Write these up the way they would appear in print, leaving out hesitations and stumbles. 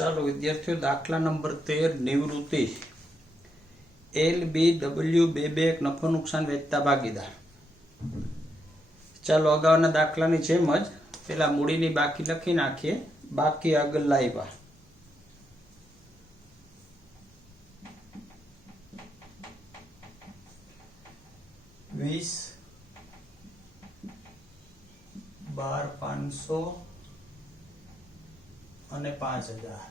ચાલો વિદ્યાર્થીઓ, દાખલા નંબર 13 નિવૃત્તિ. LBW બે એક નફો નુકસાન વેચતા ભાગીદાર. ચાલો અગાઉના દાખલાની જેમ જ પેલા મૂડીની બાકી લખી નાખીએ. બાકી આગળ લાવ્યા. વીસ 12,500 અને 5,000.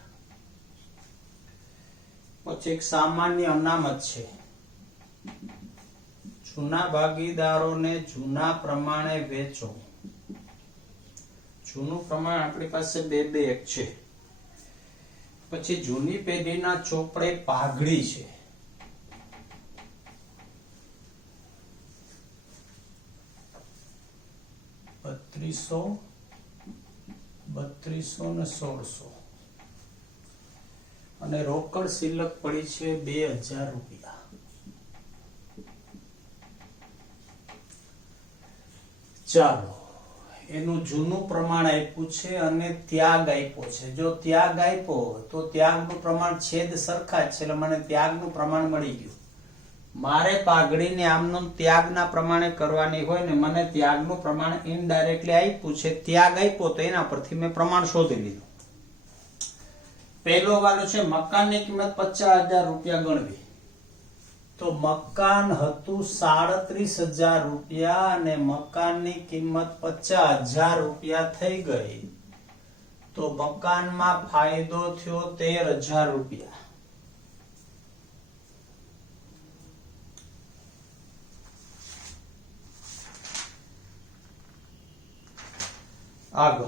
પછી એક સામાન્ય અનામત છે. જૂના ભાગીદારોને જૂના પ્રમાણે વેચો. જૂનું પ્રમાણ આપણી પાસે બે એક છે. પછી જૂની પેઢીના ચોપડે પાઘડી છે. બત્રીસો ને 1600 અને રોકડ સિલક પડી છે 2,000 રૂપિયા. ચાલો, એનું જૂનું પ્રમાણ આપ્યું છે અને ત્યાગ આપ્યો છે. જો ત્યાગ આપ્યો તો ત્યાગનું પ્રમાણ છેદ સરખા જ છે, એટલે મને ત્યાગનું પ્રમાણ મળી ગયું. મારે પાઘડીને આમનો ત્યાગના પ્રમાણે કરવાની હોય ને મને ત્યાગનું પ્રમાણ ઇનડાયરેક્ટલી આપ્યું છે. ત્યાગ આપ્યો તો એના પરથી મેં પ્રમાણ શોધી લીધું. પહેલો વાલો છે મકાનની કિંમત 50,000 રૂપિયા ગણવી. તો મકાન હતું 37,000 રૂપિયા અને મકાનની કિંમત 50,000 રૂપિયા થઈ ગઈ. તો મકાનમાં ફાયદો થયો 13,000 રૂપિયા. આગળ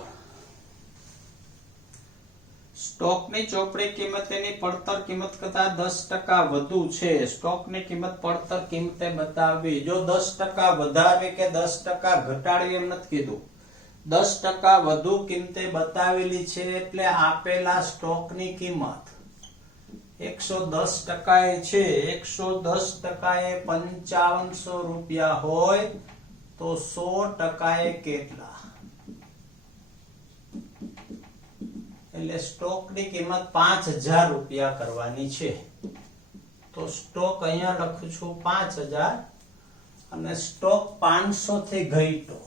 સ્ટોકની ચોપડી કિંમત એની પડતર કિંમત કરતા 10% વધુ છે. સ્ટોકની કિંમત પડતર કિંમતે બતાવવી. જો 10% વધારવી કે 10% ઘટાડવી એમ નથી કીધું. 10% વધુ કિંમતે બતાવેલી છે એટલે આપેલા સ્ટોકની કિંમત 110% એ છે. 110% એ 5500 રૂપિયા હોય તો 100% એ કેટલા? એટલે સ્ટોકની કિંમત 5,000 રૂપિયા કરવાની છે. તો સ્ટોક અહીંયા લખું છું 5,000 અને સ્ટોક 500 થી ઘટ્યો.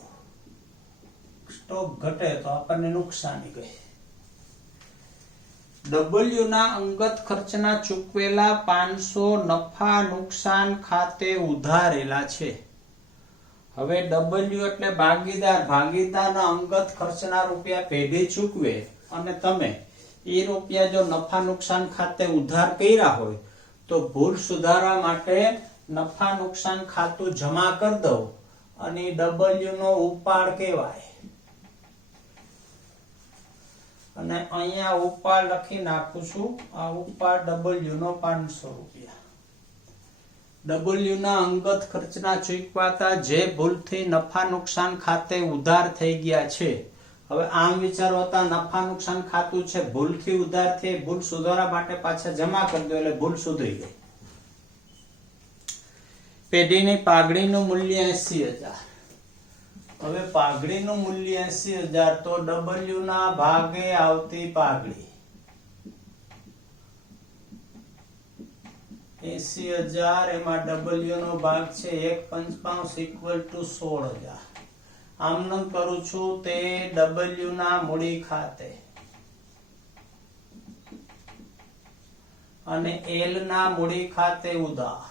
સ્ટોક ઘટે તો આપણને નુકસાની ગઈ. W ના અંગત ખર્ચના ચૂકવેલા 500 નફા નુકસાન ખાતે ઉધારેલા છે. હવે W એટલે ભાગીદાર. ભાગીદારના અંગત ખર્ચના રૂપિયા પેઢી ચૂકવે અને તમે એ રૂપિયા જો નફા નુકસાન ખાતે ઉધાર કર્યા હોય તો ભૂલ સુધારવા માટે નફા નુકસાન ખાતું જમા કરી દો અને W નો ઉપાડ કહેવાય. અને અહીંયા ઉપાડ લખી નાખું છું. આ ઉપાડ W નો 500 રૂપિયા. W ના અંગત ખર્ચના ચૂકવાતા જે ભૂલથી નફા નુકસાન ખાતે ઉધાર થઈ ગયા છે. હવે આમ વિચારવાતા નફા નુકસાન ખાતું છે, ભૂલથી ઉધાર થઈ, ભૂલ સુધારવા માટે પાછા જમા કરી દો એટલે ભૂલ સુધરી ગઈ. પેઢીની પાઘડીનું મૂલ્ય 80,000. હવે પાઘડીનું મૂલ્ય 80,000 તો W ના ભાગે આવતી પાઘડી 80,000 એમાં W નો ભાગ છે 1/5 = 16,000. આમનું કરું છું તે W ના મૂડી ખાતે અને L ના મૂડી ખાતે ઉધાર,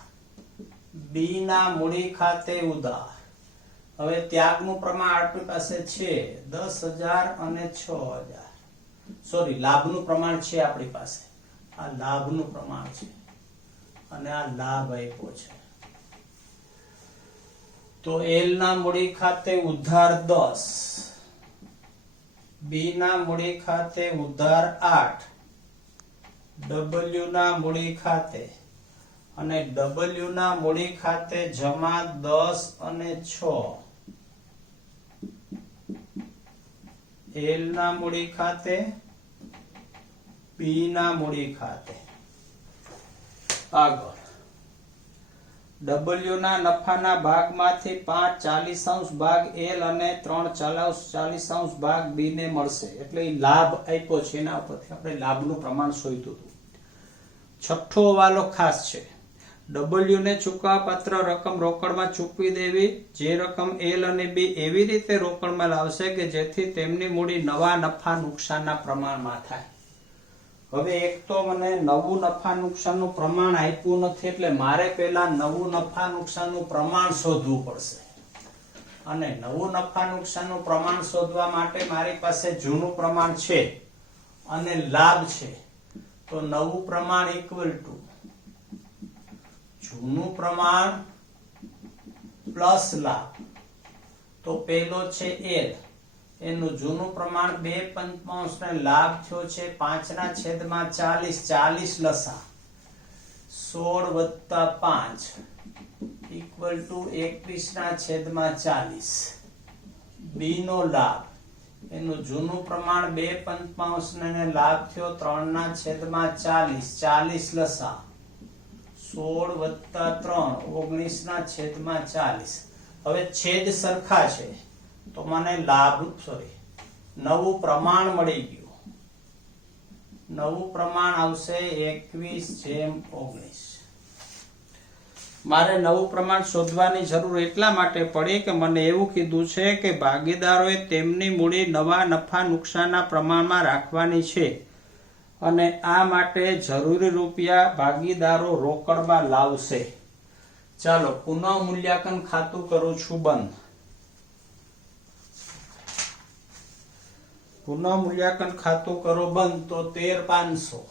B ના મૂડી ખાતે ઉધાર. હવે ત્યાગનું પ્રમાણ આપણી પાસે છે 10,000 અને 6,000. સોરી, લાભનું પ્રમાણ છે આપણી પાસે. આ લાભનું પ્રમાણ છે અને આ લાભ આપ્યો છે. તો L ના મૂડી ખાતે ઉધાર 10, B ના મૂડી ખાતે ઉધાર 8, W ના મૂડી ખાતે અને W ના મૂડી ખાતે જમા 10 અને 6, L ના મૂડી ખાતે, B ના મૂડી ખાતે. આગળ W ના નફાના ભાગમાંથી 5 40 ભાગ L અને 3 40 ભાગ B ને મળશે. એટલે એ લાભ આપ્યો છે, એના ઉપરથી આપણે લાભનું પ્રમાણ શોધ્યું હતું. છઠ્ઠો હવાલો ખાસ છે. W ને ચૂકવવાપાત્ર રકમ રોકડમાં ચૂકવી દેવી. જે રકમ L અને B એવી રીતે રોકડમાં લાવશે કે જેથી તેમની મૂડી નવા નફા નુકસાનના પ્રમાણમાં થાય. હવે એક તો મને નવું નફા નુકસાનનું પ્રમાણ આપ્યું નથી, એટલે મારે પહેલા નવું નફા નુકસાનનું પ્રમાણ શોધવું પડશે. અને નવું નફા નુકસાનનું પ્રમાણ શોધવા માટે મારી પાસે જૂનું પ્રમાણ છે અને લાભ છે. તો નવું પ્રમાણ ઇક્વલ ટુ જૂનું પ્રમાણ પ્લસ લાભ. તો પેલો છે L, એનું જૂનું પ્રમાણ 2/5 ને લાભ થયો છે 5/40, 40 લસા 16 + 5 ઇક્વલ ટુ 21/40. B નો લાભ, એનું જૂનું પ્રમાણ 2/5 ને લાભ થયો 3/40, 40 લસા 16 + 3 19/40. હવે છેદ સરખા છે તો મને નવું પ્રમાણ મળી ગયું. નવું પ્રમાણ આવશે 21/19. મારે નવું પ્રમાણ શોધવાની જરૂર એટલા માટે પડી કે મને એવું કીધું છે કે ભાગીદારોએ તેમની મૂડી નવા નફા નુકસાનના પ્રમાણમાં રાખવાની છે અને આ માટે જરૂરી રૂપિયા ભાગીદારો રોકડમાં લાવશે. ચાલો પુનઃ મૂલ્યાંકન ખાતું કરું છું બંધ. પુનઃ મૂલ્યાંકન ખાતું કરો બંધ. તો 13,500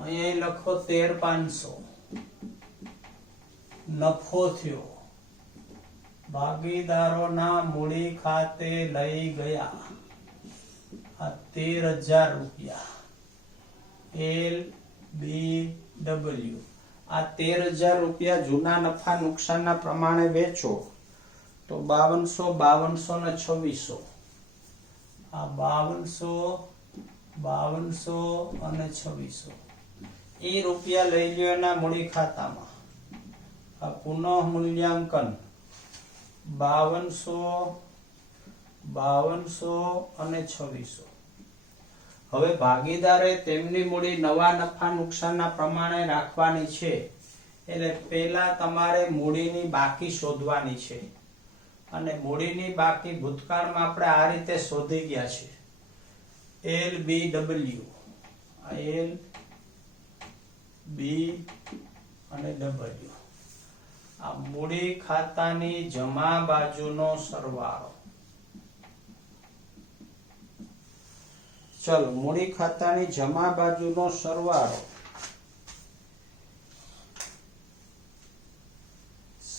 અહીંયા લખો 13,500 નફો થયો. ભાગીદારોના મૂડી ખાતે લઈ ગયા આ 13,000 રૂપિયા. LBW આ 13,000 રૂપિયા જૂના નફા નુકસાનના પ્રમાણે વેચો તો 5200 ને 2600. આ 5200 અને 2600 એ રૂપિયા લઈ લ્યો એના મૂડી ખાતામાં. આ પુનઃ મૂલ્યાંકન 5200 અને 2600. હવે ભાગીદારે તેમની મૂડી નવા નફા નુકસાનના પ્રમાણે રાખવાની છે. એટલે પહેલા તમારે મૂડીની બાકી શોધવાની છે. અને મૂડીની બાકી ભૂતકાળમાં આપણે આ રીતે શોધી ગયા છે. LBW, L B અને W આ મૂડી ખાતાની જમા બાજુનો સરવાળો. ચલો મૂડી ખાતાની જમા બાજુનો સરવાળો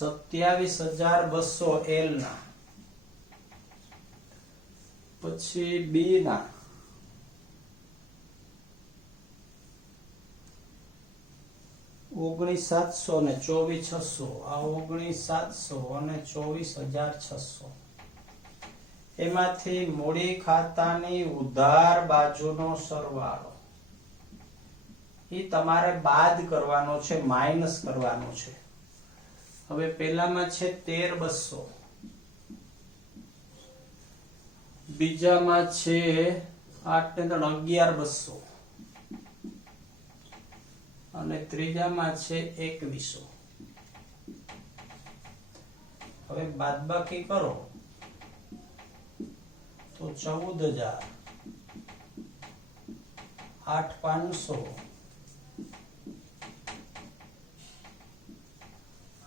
27,200 L ના, પછી B ના 19,700 ને 24,600. આ 19,700 અને 24,600. એમાંથી મૂડી ખાતાની ઉધાર બાજુનો સરવાળો એ તમારે બાદ કરવાનો છે, માઇનસ કરવાનો છે. હવે પહેલામાં છે 13,200, બીજામાં છે 11,200 અને ત્રીજામાં છે 2,100. હવે બાદબાકી કરો તો 14,000, 8,500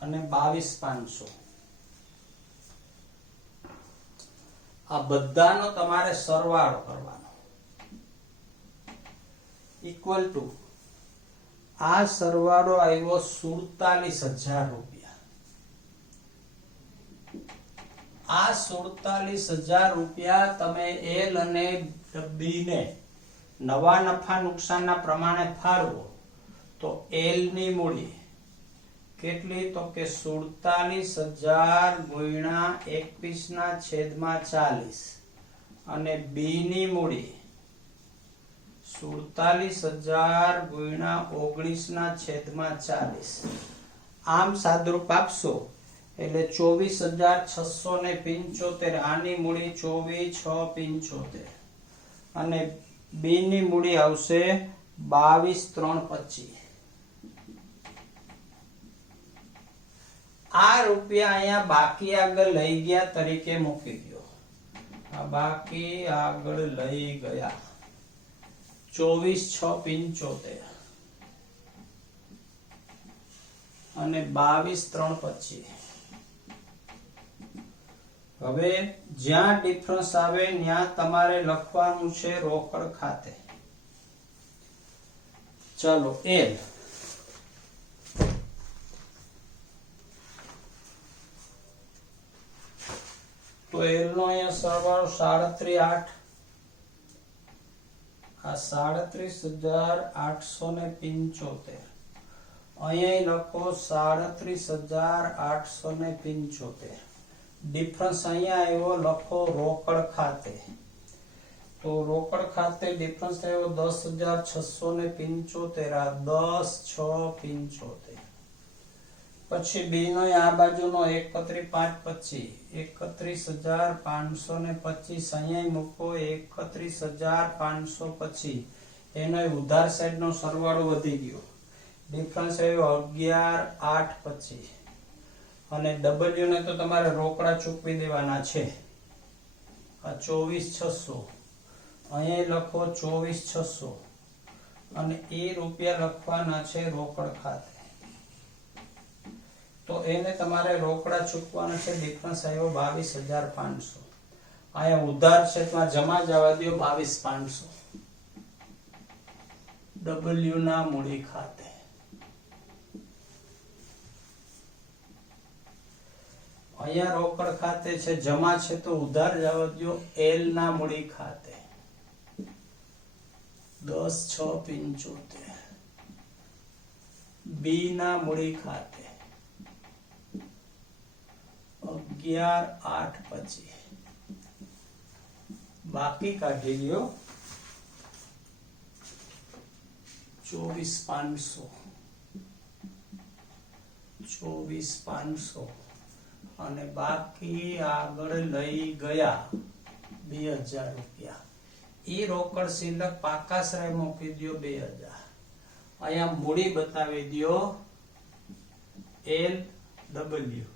અને 22,500. આ બધાનો તમારે સરવાળો કરવાનો ઇક્વલ ટુ આ સરવાળો આવ્યો 47,000 રૂપિયા. આ 47,000 રૂપિયા તમે L અને B ને નવા નફા નુકસાનના પ્રમાણે ફાળવો તો L ની મૂડી કેટલી? તો કે 47,000 ગુણ્યા 21/40 અને B ની મૂડી 47,000 ગુણ્યા 19/40. આમ સાદુરૂપ આપશો એટલે 24,675 આની મૂડી 24,675 અને બી ની મૂડી આવશે 22,325. આ રૂપિયા અહીંયા બાકી આગળ લઈ ગયા તરીકે મૂકી દો. આ બાકી આગળ લઈ ગયા 24,675 અને 22,325. હવે જ્યાં ડિફરન્સ આવે ત્યાં તમારે લખવાનું છે રોકડ ખાતે. ચાલો એલ તો એલ નો અહીંયા સરવાળો 37,800. આ 37,875 અહીંયા લખો 37,875. ડિફરન્સ અહીંયા આવ્યો લખો રોકડ ખાતે. તો રોકડ ખાતે ડિફરન્સ આવ્યો 10,675 આ 10,675. પછી બી નો આ બાજુનો 31,525 31,525 અહીંયા મૂકો 31,525. એનો ઉધાર સાઈડ નો સરવાળો વધી ગયો. ડિફરન્સ આવ્યો 11,825 અને ડબલ્યુ ને તો તમારે રોકડા ચૂકવી દેવાના છે. આ 24,600 અહીંયા લખો 24,600 અને એ રૂપિયા લખવાના છે રોકડ ખાતે. તો એને તમારે રોકડા ચૂકવાના છે. ડિફરન્સ આવ્યો 22,500. અહીંયા ઉધાર છે તો જમા જવા દો 22,500 ડબલ્યુ ના મૂડી ખાતે. અહીંયા રોકડ ખાતે છે જમા છે તો ઉધાર જવા દો એલ ના મૂડી ખાતે 10,675. બી ના મૂડી ખાતે 11,825. બાકી કાઢી લ્યો 24,500 24,500 અને બાકી આગળ લઈ ગયા 2,000 રૂપિયા. ઈ રોકડ સિલક પાકાશ્રય મૂકી દો 2,000. અહીંયા મૂડી બતાવી દો એલ ડબલ્યુ.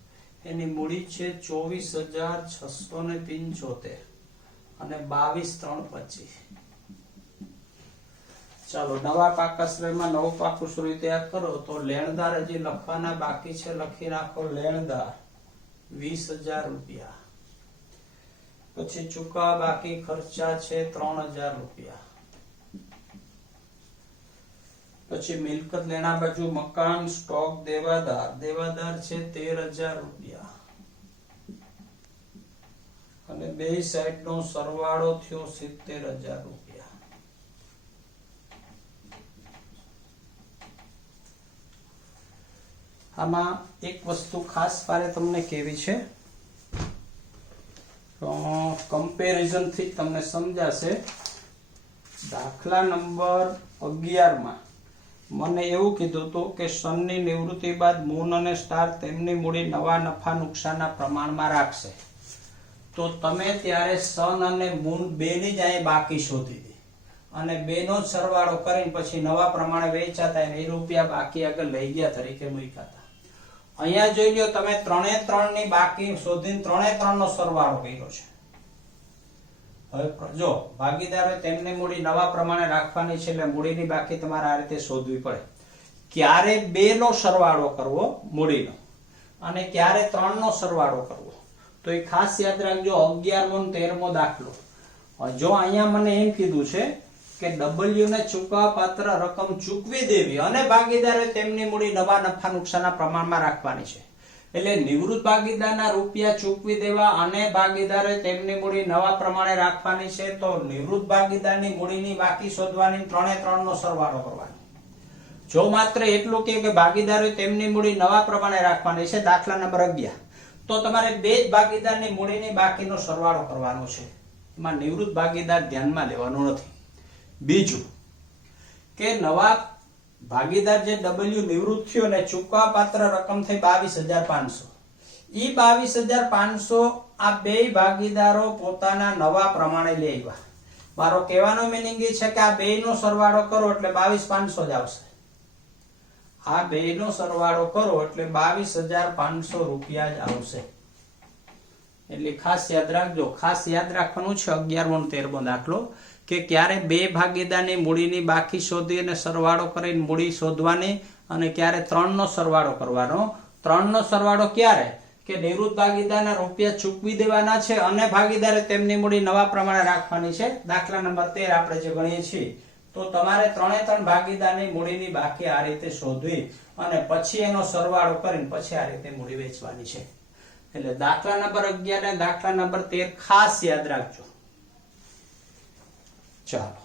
એની મૂડી છે 24,675 અને 22,325. ચાલો નવા પાકાશ્રયમાં નવું પાકુશ્રય તૈયાર કરો. તો લેણદાર હજી લખવાના બાકી છે. લખી નાખો લેણદાર 20,000 રૂપિયા. પછી ચૂકવવા બાકી ખર્ચા છે 3,000 રૂપિયા. પછી મિલકત લેણા બાજુ મકાન સ્ટોક દેવાદાર છે 13,000 રૂપિયા અને બે સાઈડ નો સરવાળો થયો 70,000 રૂપિયા. આમાં એક વસ્તુ ખાસ વારે તમને કેવી છે, કમ્પેરિઝન થી તમને સમજાશે. દાખલા નંબર 11 માં મને એવું કીધું હતું કે સનની નિવૃત્તિ બાદ મૂન અને સ્ટાર તેમની મૂડી નવા નફા નુકસાનના પ્રમાણમાં રાખશે. તો તમે ત્યારે સન અને મૂન બેની જ અહીં બાકી શોધી દે અને બેનો જ સરવાળો કરીને પછી નવા પ્રમાણે વેચાતા એ રૂપિયા બાકી આગળ લઈ ગયા તરીકે મૂક્યા હતા. અહીંયા જોઈ લો તમે 3 ની બાકી શોધીને 3 નો સરવાળો કર્યો છે. હવે જો ભાગીદારો તેમની મૂડી નવા પ્રમાણે રાખવાની છે એટલે મૂડીની બાકી તમારે આ રીતે શોધવી પડે. ક્યારે 2 નો સરવાળો કરવો મૂડીનો અને ક્યારે 3 નો સરવાળો કરવો. તો એ ખાસ યાદ રાખજો. 11મો અને 13મો દાખલો. જો અહીંયા મને એમ કીધું છે કે ડબલ્યુ ને ચૂકવવા પાત્ર રકમ ચૂકવી દેવી અને ભાગીદારે તેમની મૂડી નવા નફા નુકસાનના પ્રમાણમાં રાખવાની છે. એટલે નિવૃત્ત ભાગીદારના રૂપિયા ચૂકવી દેવા અને ભાગીદારે તેમની મૂડી નવા પ્રમાણે રાખવાની છે. તો નિવૃત્ત ભાગીદારની મૂડીની બાકી શોધવાની 3 નો સરવાળો કરવાનો. જો માત્ર એટલું કે ભાગીદારે તેમની મૂડી નવા પ્રમાણે રાખવાની છે દાખલા નંબર 11, તો તમારે બે જ ભાગીદારની મૂડીની બાકીનો સરવાળો કરવાનો છે. એમાં નિવૃત્ત ભાગીદાર ધ્યાનમાં લેવાનો નથી. બીજું કે નવા ભાગીદાર જે ડબલ્યુ નિવૃત્ત થયો ને ચૂકવા પાત્ર રકમ થઈ 22,500. ઈ 22,500 આ બે ભાગીદારો પોતાના નવા પ્રમાણે લઈ આવ્યા. મારો કહેવાનો મીનિંગ એ છે કે આ બેયનો સરવાળો કરો એટલે 22,500 જ આવશે. આ બેયનો સરવાળો કરો એટલે 22,500 રૂપિયા જ આવશે. એટલે ખાસ યાદ રાખજો. ખાસ યાદ રાખવાનું છે 11મો અને 13મો દાખલો કે ક્યારે બે ભાગીદારની મૂડીની બાકી શોધી અને સરવાળો કરીને મૂડી શોધવાની, અને ક્યારે 3નો સરવાળો કરવાનો. 3નો સરવાળો ક્યારે કે નિવૃત્ત ભાગીદારના રૂપિયા ચૂકવી દેવાના છે અને ભાગીદારે તેમની મૂડી નવા પ્રમાણે રાખવાની છે. દાખલા નંબર 13 આપણે જે ગણીએ છીએ તો તમારે 3 ભાગીદારની મૂડીની બાકી આ રીતે શોધવી અને પછી એનો સરવાળો કરીને પછી આ રીતે મૂડી વેચવાની છે. એટલે દાખલા નંબર 11 અને દાખલા નંબર 13 ખાસ યાદ રાખજો. ચાલો.